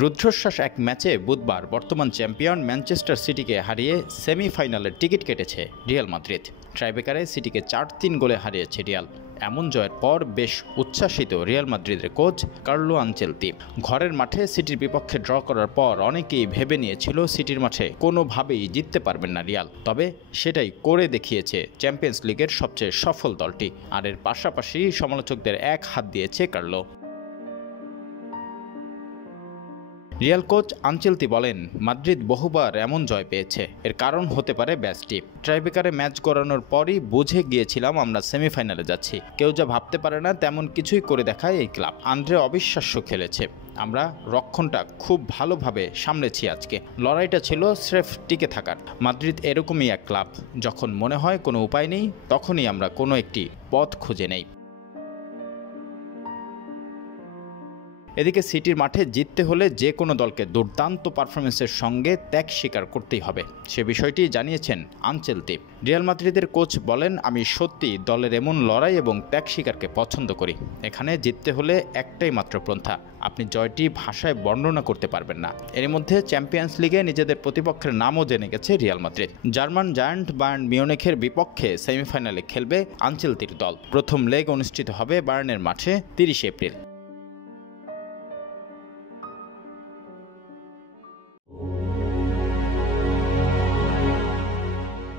রুদ্ধশ্বাস এক ম্যাচে বুধবার বর্তমান চ্যাম্পিয়ন ম্যানচেস্টার সিটিকে হারিয়ে সেমিফাইনালের টিকিট কেটেছে রিয়াল মাদ্রিদ। টাইব্রেকারে সিটিকে ৪-৩ গোলে হারিয়েছে রিয়াল। এমন জয়ের পর বেশ উচ্ছ্বাসিত রিয়াল মাদ্রিদের কোচ কার্লো আনচেলতি। ঘরের মাঠে সিটির বিপক্ষে ড্র করার পর অনেকেই ভেবে নিয়েছিল সিটির মাঠে কোনোভাবেই জিততে পারবেন না রিয়াল। তবে সেটাই করে দেখিয়েছে চ্যাম্পিয়ন্স লিগের সবচেয়ে সফল দলটি। আর এর পাশাপাশি সমালোচকদের এক হাত দিয়েছে কার্লো। রিয়াল কোচ আনচেলতি বলেন, মাদ্রিদ বহুবার এমন জয় পেয়েছে, এর কারণ হতে পারে ব্যাচটি। টাইব্রেকারে ম্যাচ গড়ানোর পরই বুঝে গিয়েছিলাম আমরা সেমিফাইনালে যাচ্ছি। কেউ যা ভাবতে পারে না তেমন কিছুই করে দেখায় এই ক্লাব। আন্দ্রে অবিশ্বাস্য খেলেছে। আমরা রক্ষণটা খুব ভালোভাবে সামলেছি। আজকে লড়াইটা ছিল স্রেফ টিকে থাকার। মাদ্রিদ এরকমই এক ক্লাব, যখন মনে হয় কোনো উপায় নেই তখনই আমরা কোনো একটি পথ খুঁজে নেই। এদিকে সিটির মাঠে জিততে হলে যে কোনো দলকে দুর্দান্ত পারফরমেন্সের সঙ্গে ত্যাগ স্বীকার করতেই হবে, সে বিষয়টি জানিয়েছেন আনচেলতি। রিয়াল মাদ্রিদের কোচ বলেন, আমি সত্যি দলের এমন লড়াই এবং ত্যাগ স্বীকারকে পছন্দ করি। এখানে জিততে হলে একটাই মাত্র পন্থা, আপনি জয়টি ভাষায় বর্ণনা করতে পারবেন না। এর মধ্যে চ্যাম্পিয়ন্স লিগে নিজেদের প্রতিপক্ষের নামও জেনে গেছে Real Madrid. German giant Bayern মিউনিখের বিপক্ষে সেমিফাইনালে খেলবে আনচেলতির দল। প্রথম লেগ অনুষ্ঠিত হবে বায়ার্নের মাঠে 30 এপ্রিল।